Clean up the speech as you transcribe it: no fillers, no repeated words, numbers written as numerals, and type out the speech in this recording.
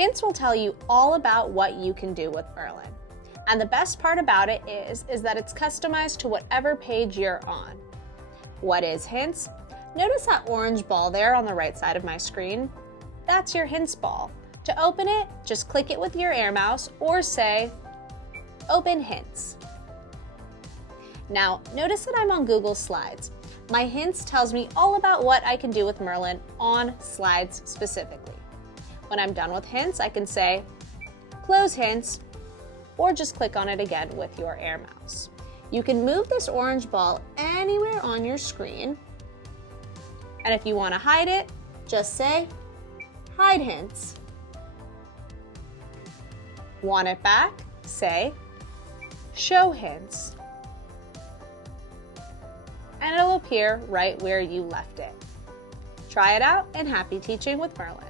Hints will tell you all about what you can do with Merlyn. And the best part about it is that it's customized to whatever page you're on. What is Hints? Notice that orange ball there on the right side of my screen? That's your Hints ball. To open it, just click it with your air mouse or say, Open Hints. Now, notice that I'm on Google Slides. My Hints tells me all about what I can do with Merlyn on Slides specifically. When I'm done with Hints, I can say, Close Hints, or just click on it again with your air mouse. You can move this orange ball anywhere on your screen. And if you want to hide it, just say, Hide Hints. Want it back? Say, Show Hints. And it'll appear right where you left it. Try it out and happy teaching with Merlyn.